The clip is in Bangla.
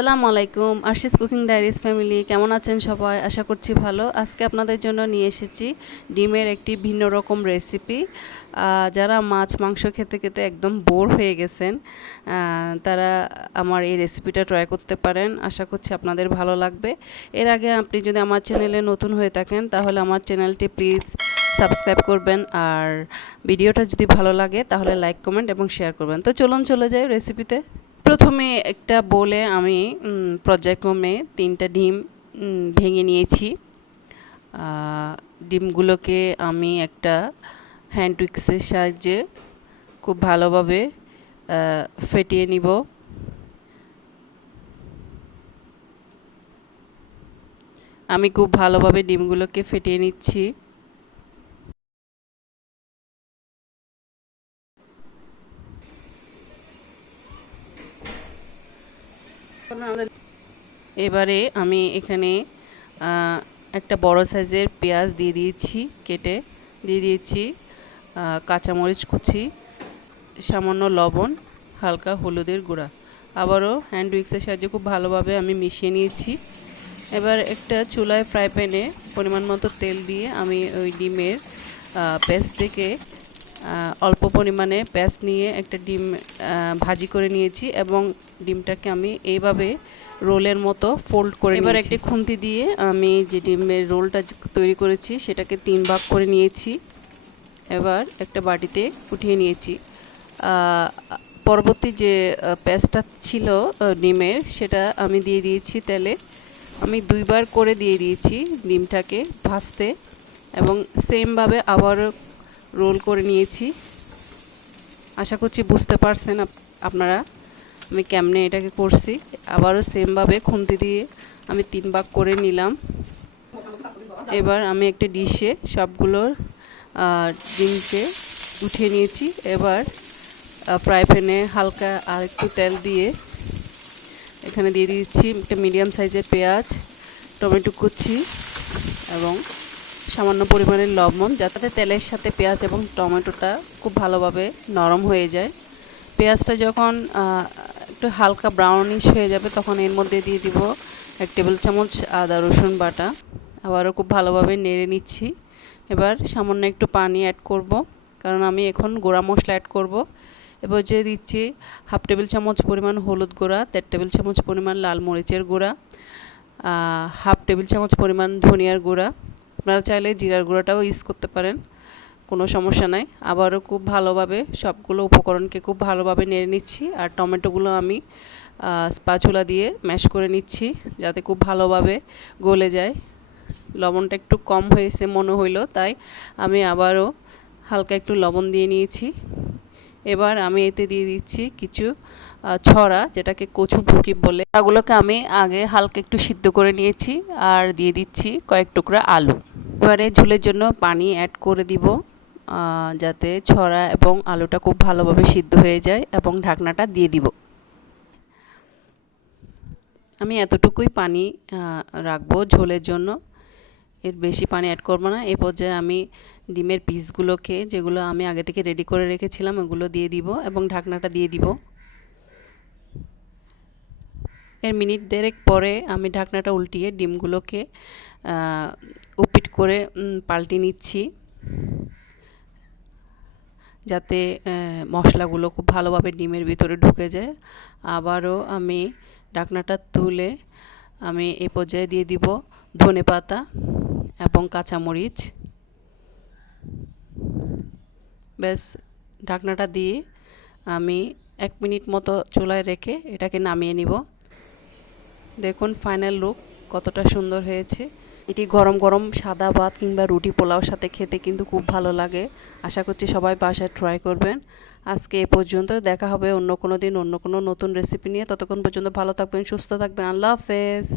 আসসালামু আলাইকুম আরশিস কুকিং ডায়েরিজ ফ্যামিলি কেমন আছেন সবাই আশা করছি ভালো আজকে আপনাদের জন্য নিয়ে এসেছি ডিমের একটি ভিন্ন রকম রেসিপি যারা মাছ মাংস খেতে খেতে একদম বোর হয়ে গেছেন তারা আমার এই রেসিপিটা ট্রাই করতে পারেন আশা করছি আপনাদের ভালো লাগবে এর আগে আপনি যদি আমার চ্যানেলে নতুন হয়ে থাকেন তাহলে আমার চ্যানেলটি প্লিজ সাবস্ক্রাইব করবেন আর ভিডিওটা যদি ভালো লাগে তাহলে লাইক কমেন্ট এবং শেয়ার করবেন তো চলুন চলে যাই রেসিপিতে প্রথমে একটা বোলে আমি পর্যায়ক্রমে 3টা ডিম ভেঙে নিয়েছি ডিমগুলোকে আমি একটা হ্যান্ড উইক্সের সাহায্যে খুব ভালোভাবে ফেটিয়ে নিব আমি খুব ভালোভাবে ডিমগুলোকে ফেটিয়ে নিচ্ছি এবারে আমি এখানে একটা বড় সাইজের পেঁয়াজ দিয়ে দিয়েছি কেটে দিয়ে দিয়েছি কাঁচামরিচ কুচি সামান্য লবণ হালকা হলুদের গুঁড়া আবারও হ্যান্ড উইক্সের সাহায্যে খুব ভালোভাবে আমি মিশিয়ে নিয়েছি এবার একটা চুলায় ফ্রাই প্যানে পরিমাণ মতো তেল দিয়ে আমি ওই ডিমের পেস্ট থেকে অল্প পরিমাণে পেস্ট নিয়ে একটা ডিম ভাজি করে নিয়েছি এবং ডিমটাকে আমি এইভাবে রোলের মতো ফোল্ড করে এবার একটি খুন্তি দিয়ে আমি যে ডিমের রোলটা তৈরি করেছি সেটাকে 3 ভাগ করে নিয়েছি এবার একটা বাটিতে উঠিয়ে নিয়েছি পরবর্তী যে পেস্টটা ছিল ডিমের সেটা আমি দিয়ে দিয়েছি তেলে আমি 2 বার করে দিয়ে দিয়েছি ডিমটাকে ভাজতে এবং সেমভাবে আবারও রোল করে নিয়েছি আশা করছি বুঝতে পারছেন আপনারা আমি কেমনে এটাকে করছি আবারও সেমভাবে খুন্তি দিয়ে আমি 3 ভাগ করে নিলাম এবার আমি একটা ডিশে সবগুলো ডিমকে উঠিয়ে নিয়েছি এবার ফ্রাই প্যানে হালকা আর একটু তেল দিয়ে এখানে দিয়ে দিচ্ছি একটা মিডিয়াম সাইজের পেঁয়াজ টমেটো কুচি এবং সামান্য পরিমাণে লবণ যাতে তেলের সাথে পেঁয়াজ এবং টমেটোটা খুব ভালোভাবে নরম হয়ে যায় পেঁয়াজটা যখন একটু হালকা ব্রাউনিশ হয়ে যাবে তখন এর মধ্যে দিয়ে দিব 1 টেবিল চামচ আদা রসুন বাটা আবারও খুব ভালোভাবে নেড়ে নিচ্ছি এবার সামান্য একটু পানি অ্যাড করব কারণ আমি এখন গুঁড়া মশলা অ্যাড করব এবার যে দিচ্ছি 1/2 টেবিল চামচ পরিমাণ হলুদ গুঁড়া 1.5 টেবিল চামচ পরিমাণ লাল মরিচের গুঁড়া 1/2 টেবিল চামচ পরিমাণ ধনিয়ার গুঁড়া আপনারা চাইলে জিরার গুঁড়াটাও ইউজ করতে পারেন কোনো সমস্যা নাই আবারও খুব ভালোভাবে সবগুলো উপকরণকে খুব ভালোভাবে নেড়ে নিচ্ছি আর টমেটোগুলো আমি স্প্যাচুলা দিয়ে ম্যাশ করে নিচ্ছি যাতে খুব ভালোভাবে গলে যায় লবণটা একটু কম হয়েছে মনে হইলো তাই আমি আবারও হালকা একটু লবণ দিয়ে নিয়েছি এবার আমি এতে দিয়ে দিচ্ছি কিছু ছড়া যেটাকে কচু মুকি বলে এগুলোকে আমি আগে হালকা একটু সিদ্ধ করে নিয়েছি আর দিয়ে দিচ্ছি কয়েক টুকরা আলু এবারে ঝোলের জন্য পানি অ্যাড করে দিব যাতে ছড়া এবং আলুটা খুব ভালোভাবে সিদ্ধ হয়ে যায় এবং ঢাকনাটা দিয়ে দিব আমি এতটুকুই পানি রাখবো ঝোলের জন্য এর বেশি পানি অ্যাড করব না এই পর্যায়ে আমি ডিমের পিসগুলোকে যেগুলো আমি আগে থেকে রেডি করে রেখেছিলাম ওগুলো দিয়ে দিব এবং ঢাকনাটা দিয়ে দিব এর মিনিট 1.5 পরে আমি ঢাকনাটা উল্টিয়ে ডিমগুলোকে উপিট করে পাল্টে নিচ্ছি যাতে মশলাগুলো খুব ভালোভাবে ডিমের ভিতরে ঢুকে যায় আবারও আমি ঢাকনাটা তুলে আমি এই পর্যায়ে দিয়ে দিব ধনেপাতা এবং কাঁচামরিচ ব্যাস ঢাকনাটা দিয়ে আমি 1 মিনিট মতো চুলায় রেখে এটাকে নামিয়ে নিব দেখুন ফাইনাল লুক কতটা সুন্দর হয়েছে এটি গরম গরম সাদা ভাত কিংবা রুটি পোলাওর সাথে খেতে কিন্তু খুব ভালো লাগে আশা করছি সবাই বাসায় ট্রাই করবেন আজকে এ পর্যন্ত দেখা হবে অন্য কোনো দিন অন্য কোনো নতুন রেসিপি নিয়ে ততক্ষণ পর্যন্ত ভালো থাকবেন সুস্থ থাকবেন আল্লাহ হাফেজ